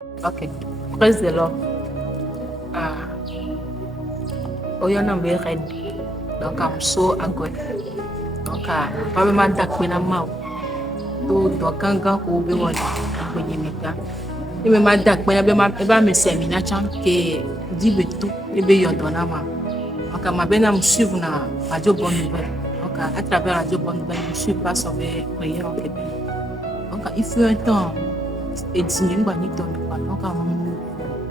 Ok. Praise the Lord. Oyana be red. Donc I'm so angry. Donc probablement dakpena mau. To dokanga ko be wona ko nyimika. Ime ma dakpena be ma eba me semina chan ke dibetu ebe yodona ma. Donc ma bena me suivre na radio bonne nouvelle. Donc à travers radio bonne nouvelle, je suis pas sauvé prière au Québec. Donc il fut un temps et dîner ngani ton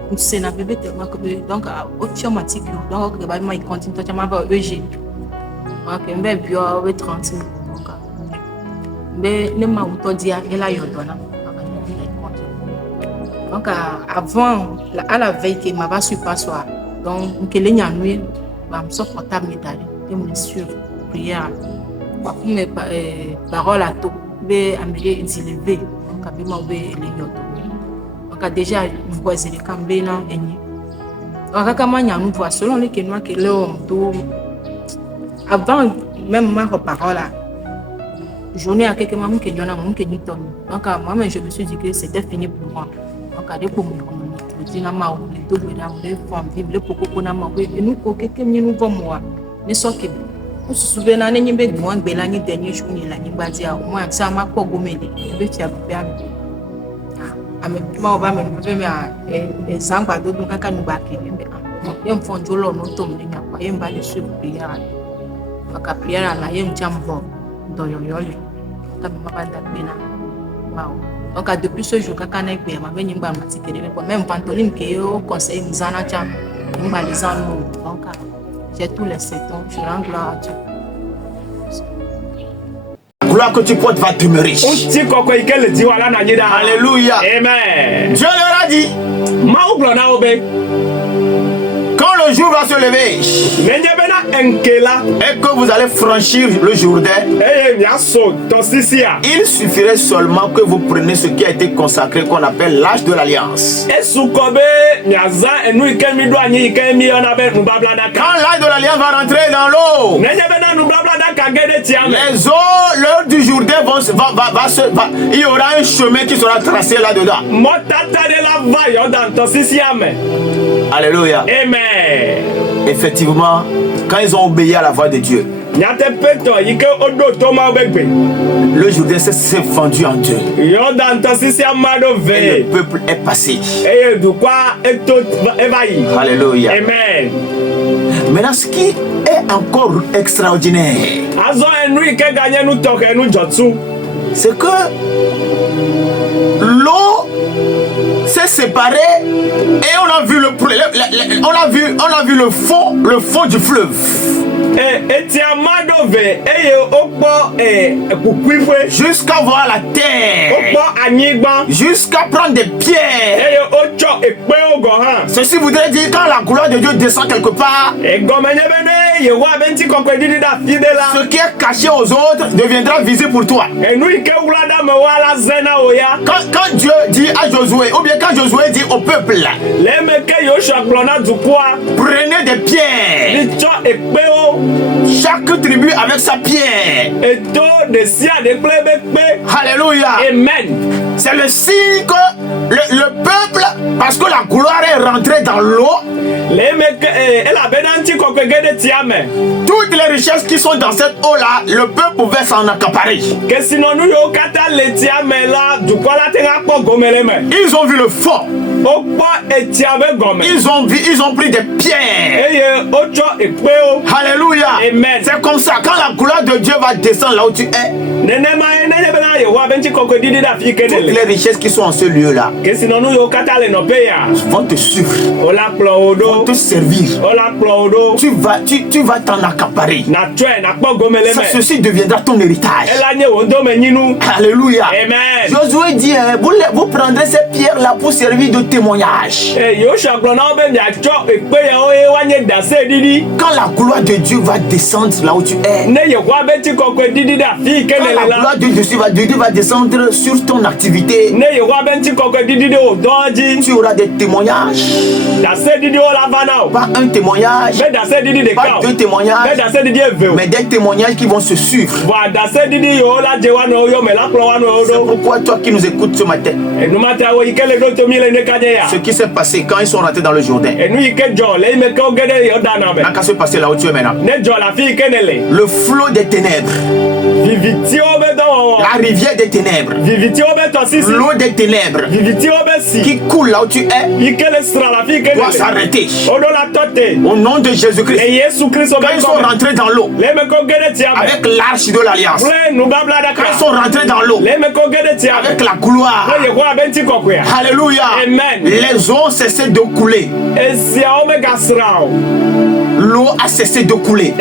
donc c'est na bébé tellement que donc automatique donc ba ma continue to chama ba EG. OK mbe bio 30 minutes donc mais ne ma auto dia et la yodona. Donc avant à la veille que m'a pas su passoir donc que les nuit ba me sort portable médaille et me suivre prière pour mes paroles à tout be améliorer d'élever donc abi ma be les yodo. Donc déjà voisin les cambena eni aka manya nous voit selon les kenwa que l'homme tout avant même ma parole journée à quelques moments que y'en a mon que ni ton donc moi même je me suis dit que c'était fini pour moi donc à des pour me dire na ma ou tout be na me femme vivre beaucoup na ma et nous ko quelques nous vont moi ne so que on se souvient na nyimbe gbo an gbela ni dernier jour ni la nyimba dia o mo ansa ma ko gomede be tia be am ame ma ba me be me sangba do dun kaka nu ba ke be yem fon jolo no to me nya pa yem ba le su prière aka prière la yem jambo do yoyole ka me ba da bena wow donc depuis ce jour kaka na gbe ma be nyimba ma tikere ko même pantoline ke yo conseil mzana cha nyimba les ans donc j'ai tous les 7 ans, je rends gloire à Dieu. La gloire que tu portes va demeurer. Alléluia. Amen. Dieu leur a dit, quand le jour va se lever et que vous allez franchir le Jourdain, il suffirait seulement que vous preniez ce qui a été consacré qu'on appelle l'âge de l'alliance. Quand l'âge de l'alliance va rentrer dans l'eau, les eaux, l'heure du Jourdain il y aura un chemin qui sera tracé là-dedans. Alléluia. Amen. Effectivement, quand ils ont obéi à la voix de Dieu, le Jourdain s'est fendu en deux. Et le peuple est passé. Alléluia. Amen. Maintenant, ce qui est encore extraordinaire, c'est que l'eau s'est séparée et on a vu le fond du fleuve. Jusqu'à voir la terre, jusqu'à prendre des pierres. Ceci voudrait dire quand la gloire de Dieu descend quelque part, ce qui est caché aux autres deviendra visible pour toi. Quand Dieu dit à Josué, ou bien quand Josué dit au peuple, prenez des pierres, chaque tribu avec sa pierre. Alléluia. Amen. C'est le signe que le peuple, parce que la gloire est rentrée dans l'eau, toutes les richesses qui sont dans cette eau-là, le peuple pouvait s'en accaparer. Ils ont vu le fond. Ils ont pris des pierres. Alléluia. Amen. C'est comme ça, quand la gloire de Dieu va descendre là où tu es, toutes les richesses qui sont en ce lieu-là vont te suivre, vont te servir. Tu vas t'en accaparer. Ceci deviendra ton héritage. Alléluia. Amen. Josué dit, vous prendrez ces pierres-là pour servir de témoignage. Quand la gloire de Dieu va descendre là où tu es, quand la gloire de Dieu va Dieu va descendre sur ton activité. Tu auras des témoignages. Pas un témoignage, pas deux témoignages, mais des témoignages qui vont se suivre. C'est pourquoi toi qui nous écoutes ce matin, ce qui s'est passé quand ils sont rentrés dans le Jourdain n'a qu'à se passer là où tu es maintenant. Le flot des ténèbres, la rivière des ténèbres, l'eau des ténèbres qui coule là où tu es doit s'arrêter. Au nom de Jésus-Christ. Quand ils sont rentrés dans l'eau avec l'arche de l'alliance, quand ils sont rentrés dans l'eau avec la gloire, alléluia, les eaux ont cessé de couler. L'eau a cessé de couler.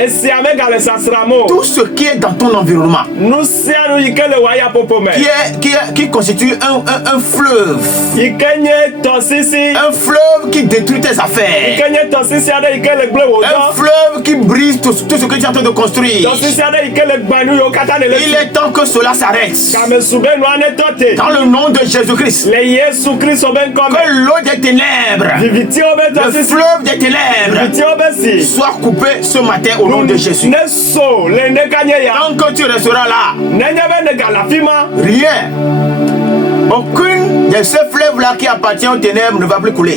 Tout ce qui est dans ton environnement, qui constitue un fleuve, un fleuve qui détruit tes affaires, un fleuve qui brise tout ce que tu es en train de construire. Il est temps que cela s'arrête. Dans le nom de Jésus-Christ, que l'eau des ténèbres, le fleuve des ténèbres soit coupé ce matin au nom de Jésus. Tant que tu resteras là, rien, aucune de ces fleuves-là qui appartient aux ténèbres ne va plus couler.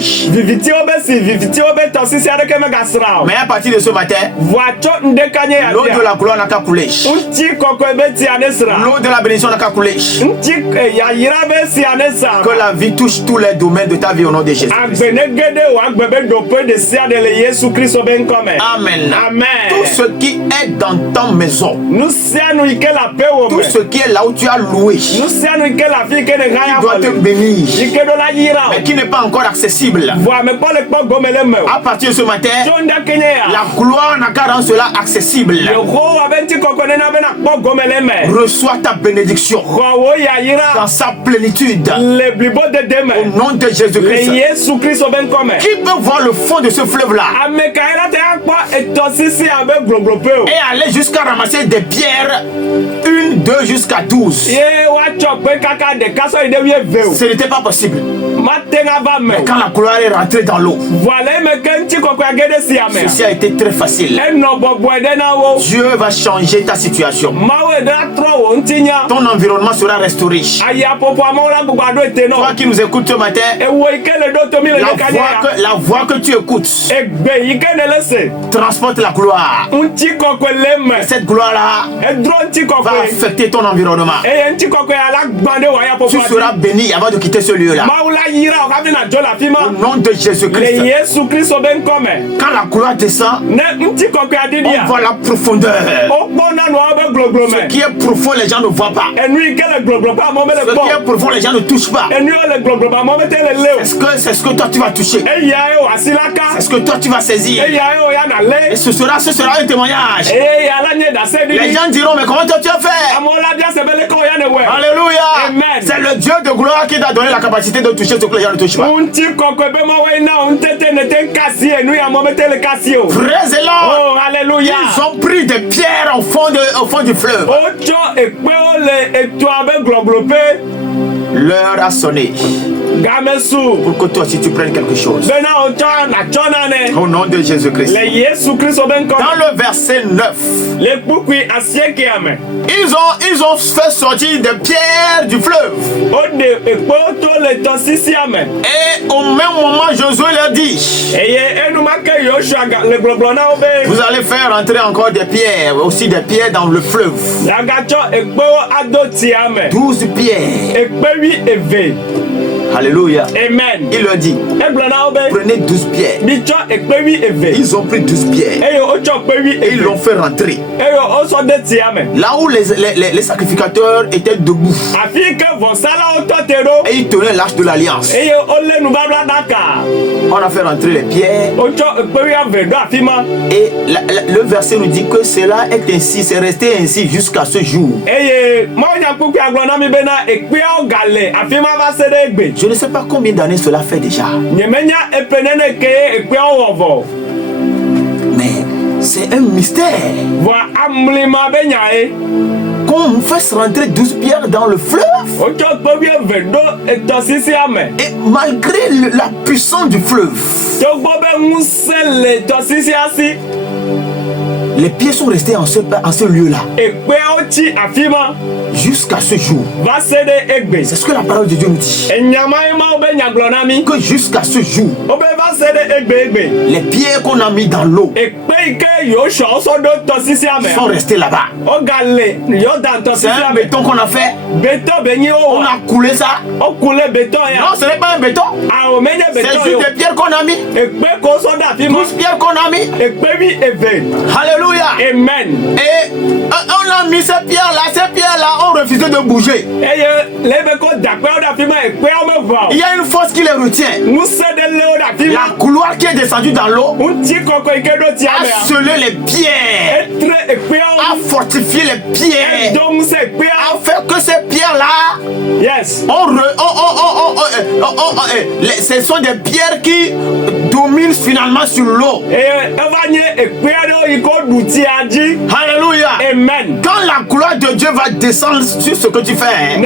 Mais à partir de ce matin, l'eau de la gloire n'a qu'à couler. L'eau de la bénédiction n'a qu'à couler. Que la vie touche tous les domaines de ta vie au nom de Jésus. Amen. Tout ce qui est dans ta maison, tout ce qui est là où tu as loué, qui doit te bénir, mais qui n'est pas encore accessible. À partir de ce matin, la gloire n'a qu'à rendre cela accessible. Reçois ta bénédiction dans sa plénitude. Au nom de Jésus-Christ. Qui peut voir le fond de ce fleuve-là et aller jusqu'à ramasser des pierres, 1, 2 jusqu'à 12. Ce n'était pas possible. Mais quand la gloire est rentrée dans l'eau, ceci a été très facile. Dieu va changer ta situation. Ton environnement sera restauré. Toi qui nous écoutes ce matin, la voix que tu écoutes transporte la gloire. Cette gloire-là va affecter ton environnement. Tu seras béni avant de quitter ce lieu-là. Au nom de Jésus-Christ. Quand la gloire descend, on voit la profondeur. Ce qui est profond, les gens ne voient pas. Ce qui est profond, les gens ne touchent pas. C'est ce que toi tu vas toucher. C'est ce que toi tu vas saisir. Et ce sera un témoignage. Les gens diront, mais comment toi tu as fait? Alléluia. C'est le Dieu de gloire qui t'a donné la capacité de toucher ce que les gens ne touchent pas. Présent. Oh, alléluia. Ils ont pris des pierres au fond du fleuve. L'heure a sonné pour que toi aussi tu prennes quelque chose. Au nom de Jésus-Christ. Dans le verset 9, ils ont fait sortir des pierres du fleuve. Et au même moment, Josué leur dit, vous allez faire entrer encore des pierres, aussi des pierres dans le fleuve. 12 pierres. Alléluia. Amen. Il leur dit, prenez 12 pierres. Ils ont pris 12 pierres. Et ils l'ont fait rentrer. Là où les sacrificateurs étaient debout. Et ils tenaient l'arche de l'alliance. On a fait rentrer les pierres. Et le verset nous dit que cela est ainsi, c'est resté ainsi jusqu'à ce jour. Je ne sais pas combien d'années cela fait déjà. Mais c'est un mystère. qu'on fasse rentrer 12 pierres dans le fleuve. Et malgré la puissance du fleuve, les pierres sont restées en ce lieu-là jusqu'à ce jour. C'est ce que la parole de Dieu nous dit. Que jusqu'à ce jour, les pierres qu'on a mis dans l'eau sont restées là-bas. C'est un béton qu'on a fait. On a coulé ça. Non, ce n'est pas un béton. C'est juste des pierres qu'on a mis. 12 pierres qu'on a mis. Alléluia. Amen. Et on a mis ces pierres-là. Ces pierres-là ont refusé de bouger. Il y a une force qui les retient. La couloir qui est descendue dans l'eau a scellé les pierres, a fortifié les pierres, a fait que ces pierres-là, ce sont des pierres qui dominent finalement sur l'eau. Alléluia. Amen. Quand la gloire de Dieu va descendre sur ce que tu fais,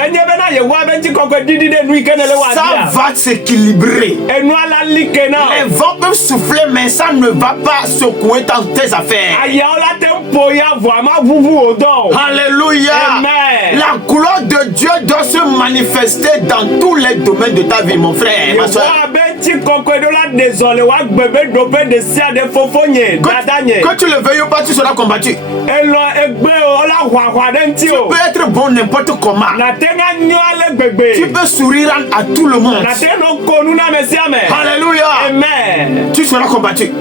ça va s'équilibrer. Les vents peuvent souffler, mais ça ne va pas secouer dans tes affaires. Alléluia. Amen. La gloire de Dieu doit se manifester dans tous les domaines de ta vie, mon frère, ma soeur. Que tu le veuilles ou pas, tu seras combattu. Tu peux être bon n'importe comment. Tu peux sourire à tout le monde. Alléluia. Amen. Tu seras combattu. Tes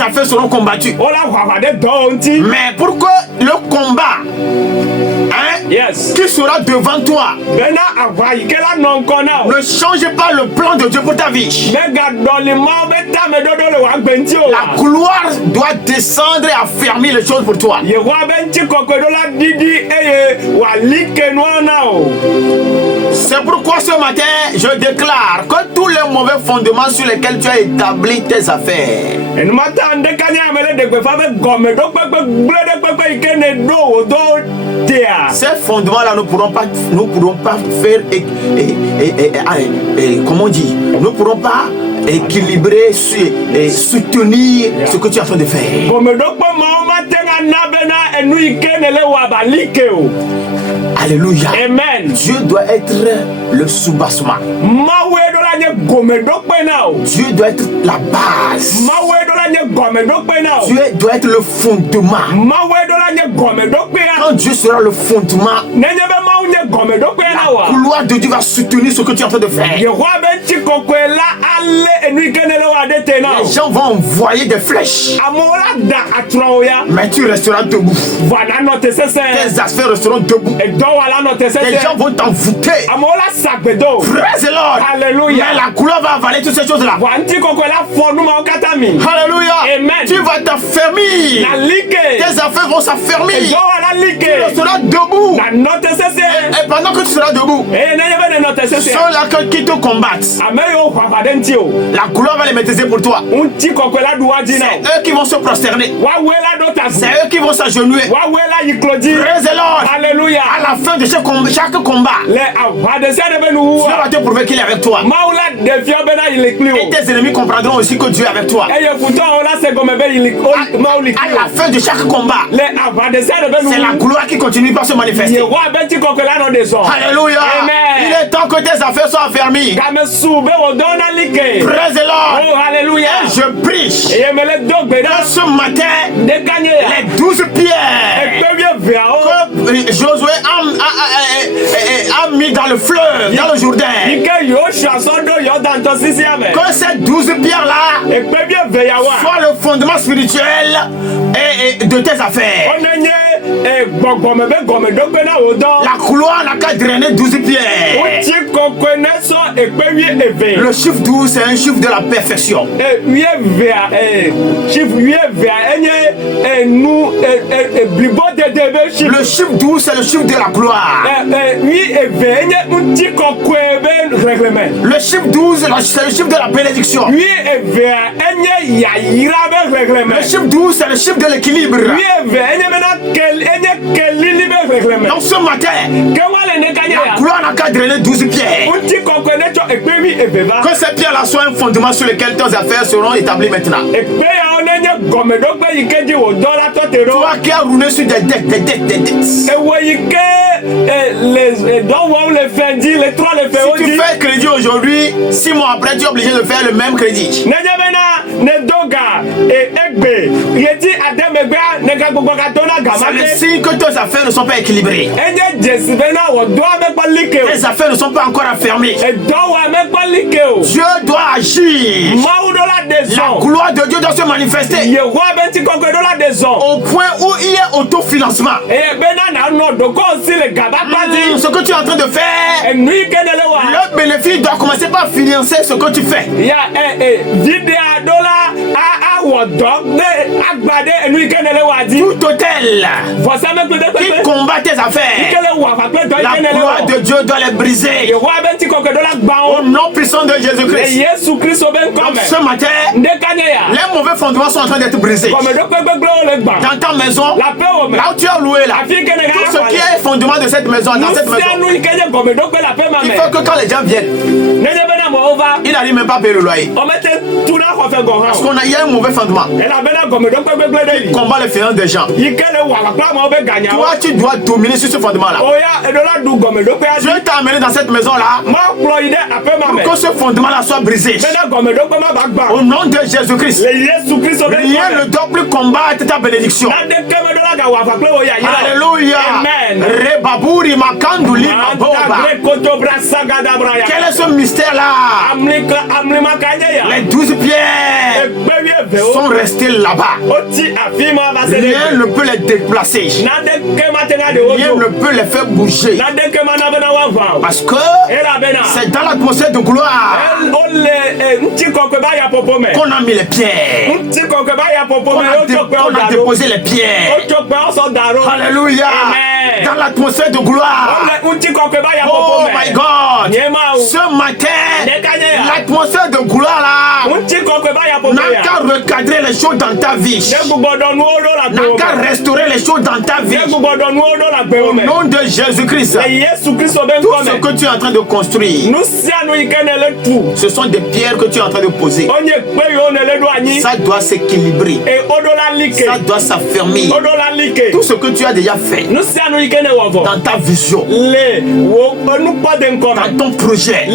affaires seront combattues. Mais pourquoi le combat qui sera devant toi ne change pas le plan de Dieu pour ta vie? La gloire doit descendre et affermir les choses pour toi. C'est pourquoi ce matin, je déclare que tous les mauvais fondements sur lesquels tu as établi tes affaires, ces fondements-là ne pourront pas faire, comment on dit, ne pourront pas équilibrer, soutenir ce que tu es en train de faire. Alléluia. Amen. Dieu doit être le soubassement. Dieu doit être la base. Dieu doit être le fondement. Quand Dieu sera le fondement, la gloire de Dieu va soutenir ce que tu es en train de faire. Les gens vont envoyer des flèches, mais tu resteras debout. Tes affaires resteront debout. Les gens vont t'envoûter. Praise the Lord. Alléluia. Mais la gloire va avaler toutes ces choses-là. Alléluia. Amen. Tu vas t'affermir. Tes affaires vont s'affermir. Tu resteras debout. Et pendant que tu seras debout, ceux-là qui te combattent, la gloire va les maîtriser pour toi. C'est eux qui vont se prosterner. C'est eux qui vont s'agenouiller. Praise the Lord. Alléluia. À la fin de chaque combat, Dieu va te prouver qu'il est avec toi. Et tes ennemis comprendront aussi que Dieu est avec toi. À la fin de chaque combat, c'est la gloire qui continue par se manifester. Alléluia. Amen. Il est temps que tes affaires soient affermies. Praise the Lord. Oh, alléluia. Et je prie ce matin, les 12 pierres que Josué a mis dans le fleuve, dans le Jourdain, que ces 12 pierres-là soient le fondement spirituel de tes affaires. La gloire n'a qu'à drainer 12 pierres. Le chiffre 12, c'est un chiffre de la perfection. Le chiffre 12, c'est le chiffre de la gloire. Le chiffre 12, c'est le chiffre de la bénédiction. Le chiffre 12, c'est le chiffre de l'équilibre. Donc ce matin, la gloire n'a qu'à drainer 12 pierres. Que ces pierres-là soient un fondement sur lequel tes affaires seront établies maintenant. Toi qui as roulé sur des dettes. Si tu fais crédit aujourd'hui, 6 mois après, tu es obligé de faire le même crédit. C'est le signe que tes affaires ne sont pas équilibrées. Tes affaires ne sont pas encore affermées. Dieu doit agir. La gloire de Dieu doit se manifester. Au point où il y a autofinancement. Ce que tu es en train de faire, le bénéfice doit commencer par financer ce que tu fais. Tout hôtel qui combat tes affaires, la gloire de Dieu doit les briser. Au nom puissant de Jésus-Christ. Donc ce matin, les mauvais fondements sont en train d'être brisés. Dans ta maison, là où tu as loué là, tout ce qui est fondement de cette maison, dans cette maison, il faut que quand les gens viennent, il n'arrive même pas à payer le loyer. Parce qu'il y a un mauvais fondement. Il combat les finances des gens. Toi, tu dois dominer sur ce fondement-là. Dieu t'a amené dans cette maison-là pour que ce fondement-là soit brisé. Au nom de Jésus-Christ, rien ne doit plus combattre ta bénédiction. Alléluia. Rebabouri makanduli baboba. Quel est ce mystère-là? Les 12 pierres sont restées là-bas. Rien ne peut les déplacer. Rien ne peut les faire bouger. Parce que c'est dans l'atmosphère de gloire qu'on a mis les pierres. On a déposé les pierres. Alléluia. Dans l'atmosphère de gloire. Oh my God. Ce matin, l'atmosphère de gloire là n'a qu'à recadrer les choses dans ta vie. N'a qu'à restaurer les choses dans ta vie. Au nom de Jésus-Christ. Tout ce que tu es en train de construire, ce sont des pierres que tu es en train de poser. Ça doit s'équilibrer. Ça doit s'affermir. Tout ce que tu as déjà fait dans ta vision, dans ton projet,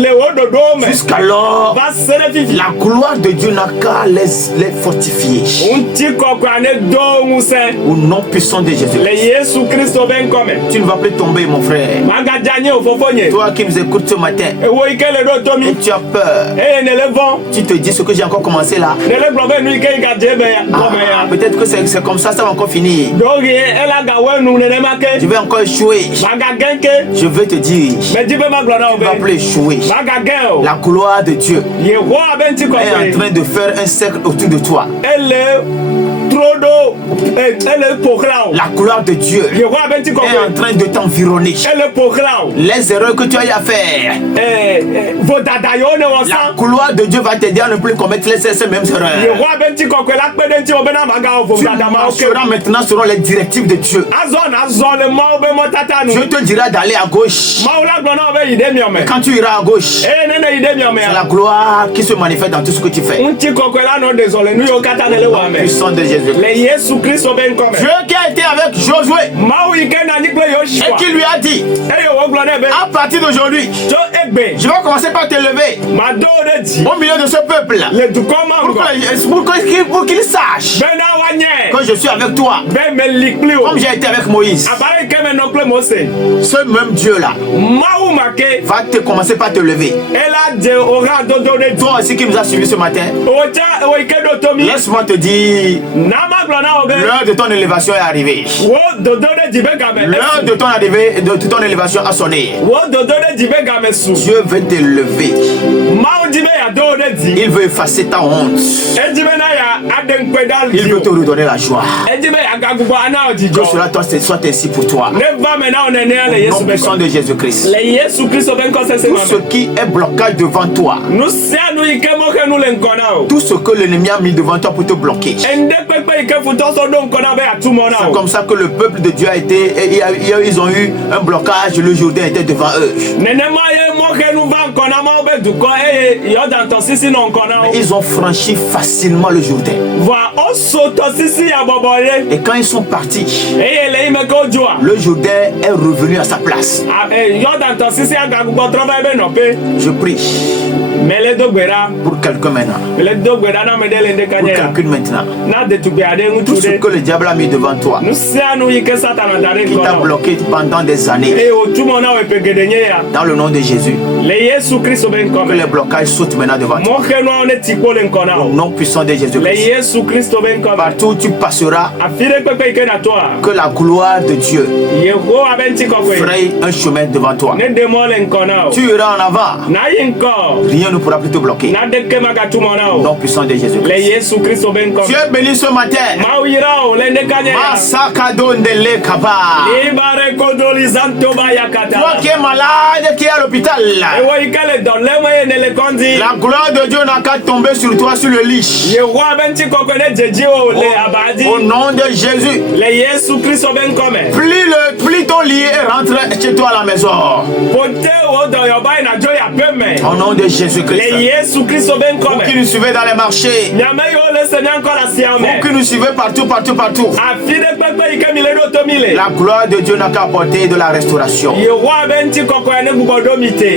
jusqu'alors, la gloire de Dieu n'a qu'à les fortifier. Au nom puissant de Jésus. Tu ne vas plus tomber, mon frère. Toi qui nous écoutes ce matin, et tu as peur, tu te dis ce que j'ai encore commencé là. Peut-être que c'est comme ça, ça va encore finir. Je vais encore échouer. Je vais te dire, tu ne vas plus échouer. La gloire de Dieu est en train de faire un cercle autour de toi. La gloire de Dieu est en train de t'environner. Les erreurs que tu as eu à faire, la gloire de Dieu va t'aider à ne plus commettre ces mêmes erreurs. Tu marcheras maintenant selon les directives de Dieu. Dieu te dira d'aller à gauche. Quand tu iras à gauche, c'est la gloire qui se manifeste dans tout ce que tu fais. Puissant de Jésus. Dieu qui a été avec Josué et qui lui a dit, à partir d'aujourd'hui, je vais commencer par te lever au milieu de ce peuple pour qu'il sache que je suis avec toi comme j'ai été avec Moïse. Ce même Dieu là va te commencer par te lever. Toi aussi qui nous a suivis ce matin, laisse-moi te dire, l'heure de ton élévation est arrivée. L'heure de ton élévation a sonné. Dieu veut te lever. Il veut effacer ta honte. Il veut te redonner la joie. Que cela soit ainsi pour toi. Au nom puissant de Jésus-Christ. Tout ce qui est blocage devant toi. Tout ce que l'ennemi a mis devant toi pour te bloquer. C'est comme ça que le peuple de Dieu a été. Ils ont eu un blocage. Le Jourdain était devant eux. Mais ils ont franchi facilement le Jourdain. Et quand ils sont partis, le Jourdain est revenu à sa place. Je prie pour quelqu'un maintenant. Pour quelqu'un maintenant. Tout ce que le diable a mis devant toi, qui t'a bloqué pendant des années, dans le nom de Jésus, que les blocages sautent maintenant devant toi. Au nom puissant de Jésus-Christ. Partout où tu passeras, que la gloire de Dieu fraye un chemin devant toi. Tu iras en avant. Rien ne pourra plus te bloquer. Au nom puissant de Jésus-Christ. Tu es béni ce matin. Toi qui es malade, qui est à l'hôpital, la gloire de Dieu n'a qu'à tomber sur toi sur le lit. Au nom de Jésus, plie ton lit et rentre chez toi à la maison. Au nom de Jésus-Christ. Vous qui nous suivez dans les marchés, vous qui nous suivez partout. La gloire de Dieu n'a qu'à apporter de la restauration.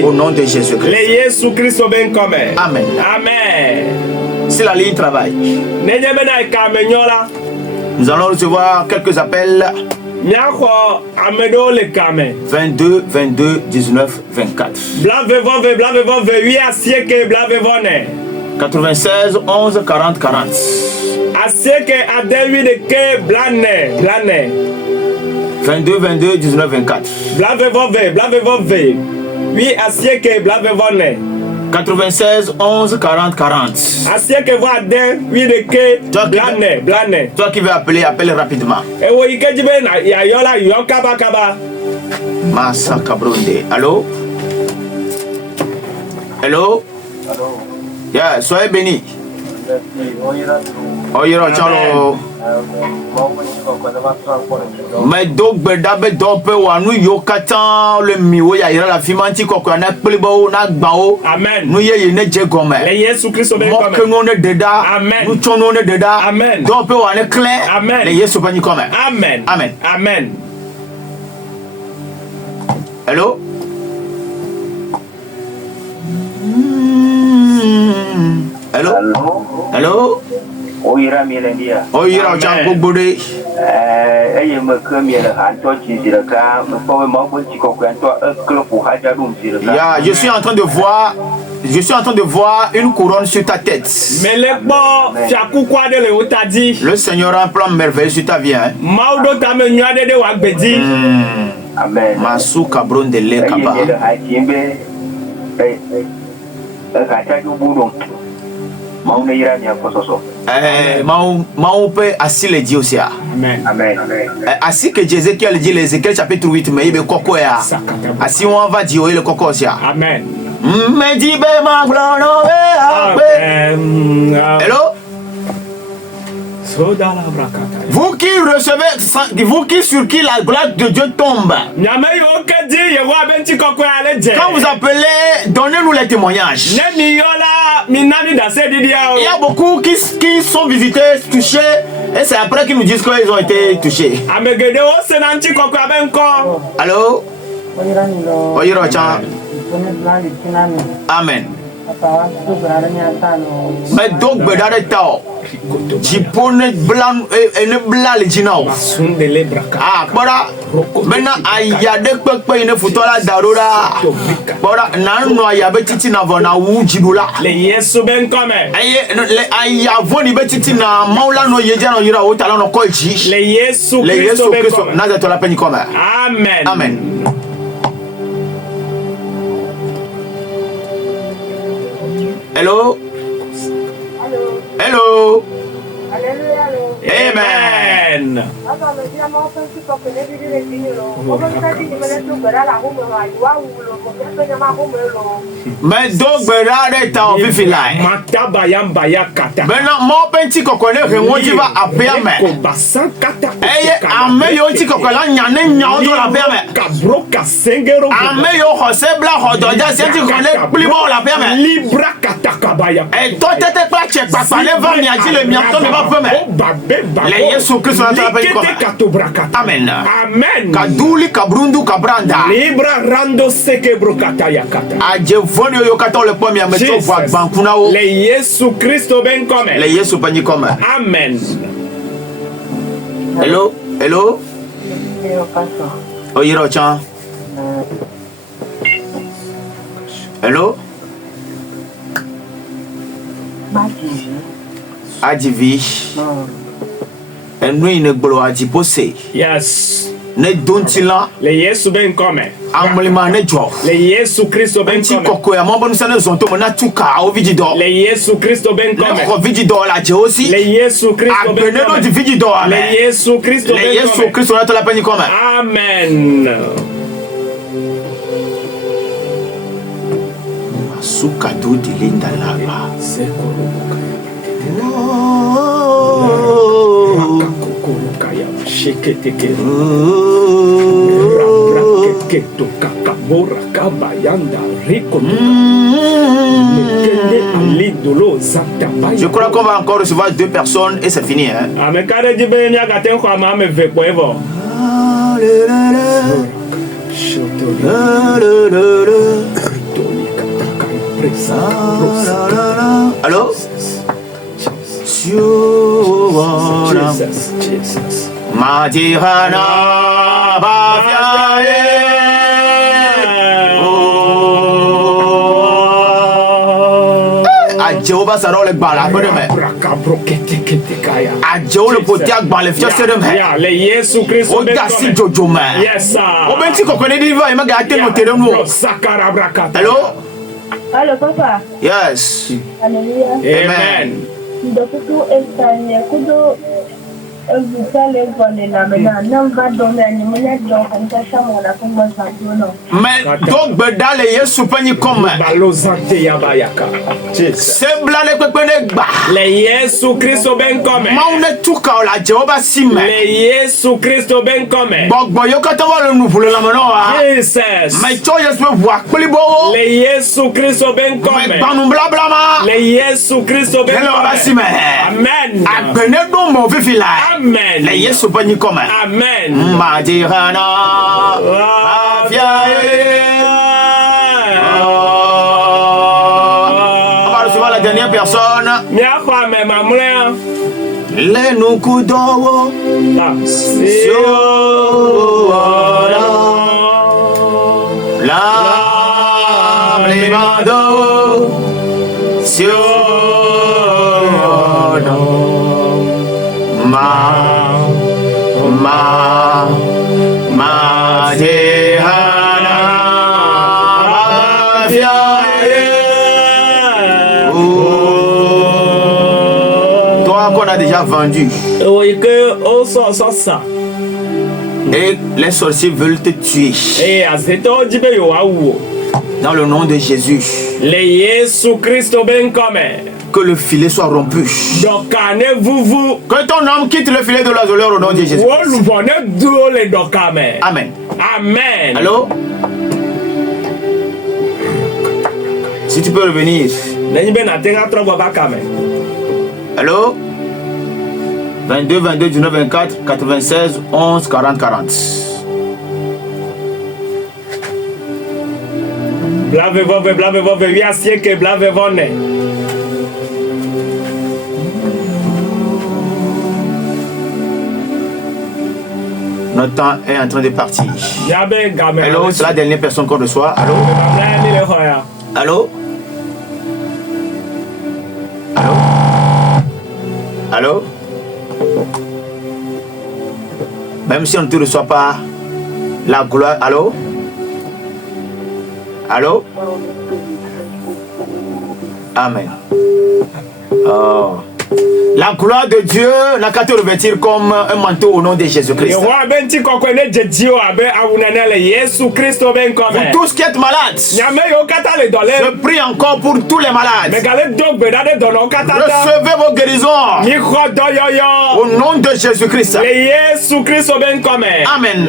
Au nom de Jésus-Christ. Amen. Si la ligne travaille, nous allons recevoir quelques appels. 22 22 19 24 96 11 40 40 22 22 19 24 96 11 40 40. Toi qui veux appeler, appelle rapidement. Massa Kabronde. Allô? Hello? Yeah, soyez bénis. Mais donc bedabe dope wanu yokatan le miwo ya ira la fimanti kokwa na plebo na gbao. Amen. Nu ye ne jegome. Le Yesu Kristo be come. Mo ne deda. Amen. Nu chono ne deda. Amen. Dope wane clair. Amen. Le Yesu bani come. Amen. Amen. Amen. Hello? Hello? Hello? Oyira milendia. Oyira changu bode. Yeah, je suis en train de voir une couronne sur ta tête. Le Seigneur a un plan merveilleux sur ta vie. Hein? Amen. Masu kabron de lekaba. Maou peut assis les dieux aussi. Amen. Amen. Assis que Jézéchiel dit l'Ézéchiel chapitre 8, mais il est coco ya. Assis on va dire le coco aussi. Amen. Mais dis ma gloire. Hello? Vous qui recevez, vous qui sur qui la gloire de Dieu tombe. Quand vous appelez, donnez-nous les témoignages. Il y a beaucoup qui sont visités, touchés, et c'est après qu'ils nous disent qu'ils ont été touchés. Allô? Amen. Mais donc, Jipone blanc et ne blanc les djinao. Ah, voilà. Maintenant, il y a des peuples qui ne foutent pas la darora. Voilà, non, il y a des petits navona ou djibula. Les yesu ben comme. Il y a voni petits na maula no yejano yira o talon ko ji. Les yesu ben comme. Naza to la peine comme. Amen. Amen. Hello? Mais donc berare ta ofifi là. Maintenant mon petit kokone remonti va appeler mais. Eh ame yo ti kokola nyane nyondo la peme. Ame yo hosebla hodoja senti kone plibo la peme. Libra katakabaya. Et toi t'étais pas check papa ne va mi adi le mianto ne va peme. Le Yesu Christ na ta peme. Amen. Amen. Kaduli kabrundu kabranda. Libra rando seke brokata yakata. Aje voni yo kata le premier meto va bankuna o. Le Yesu Christo ben come. Le Yesu pani comme. Amen. Hello, hello. Oyiro chan. Hello. Adivi. Enu ine gbolo adipose. Yes. Ne dontila. Le Yesu ben come. Amlima ne jo. Le Yesu Christo ben Enti come. koko ya mambo nusane zonto mona tuka o vidido. Le Yesu Christo ben come. Le vidido la je aussi. Le Yesu Christo ben come. come. Di vidido Le Yesu Christo ben come. Le Yesu Christo na tola pani comme. Amen. Suka do dilinda laba. Je crois qu'on va encore recevoir 2 personnes et c'est fini. Hein? Allô? Jesus. Madirana Baviae. Jehovah sera le bala peu de mer. A Jehovah le potiak dans le fios de mer. Le Yesu Christ. O dasi jojo mer. Yes sir. O benti ko kone diva e maga ate no tere no. Hello? Hello papa. Yes. Hallelujah. Amen. Dokutu estanye kudo evitale vole la mena namba dona ni mena do hanta shamona kumba santono. Mais donc bedale Yesu pani comme. Balozante yabayaka. Sembla le kwekwe gba. Le Yesu Christo ben come. Maune tuka la Jehovah sime. Le Yesu Christo ben come. Bogbo yo kata wa le nuvulo la meno wa. Jesus. Mais to Yesu wa klibo. Le Yesu Christo ben come. Banu bla bla ma. Le Yesu Christo ben come. Amen. Agbene do mo fifi la. Amen. Le Yesu pani comme. Amen. Madirana On va recevoir la dernière personne. Le nukudowo. La limado. Toi qu'on a déjà vendu. Et les sorciers veulent te tuer. Dans le nom de Jésus. Que le filet soit rompu. Que ton homme quitte le filet de l'azoleur au nom de Jésus. Amen. Amen. Allô? Si tu peux revenir. Allô? 22, 22, 19, 24, 96, 11, 40, 40. Blavevove, vi asieke blavevone. Notre temps est en train de partir. Allô, c'est la dernière personne qu'on reçoit. Allô? Allô? Allô? Allô? Même si on ne te reçoit pas, la gloire. Allô? Allô? Amen. Oh. La gloire de Dieu n'a qu'à te revêtir comme un manteau au nom de Jésus-Christ. Vous tous qui êtes malades, je prie encore pour tous les malades. Recevez vos guérisons au nom de Jésus-Christ. Amen.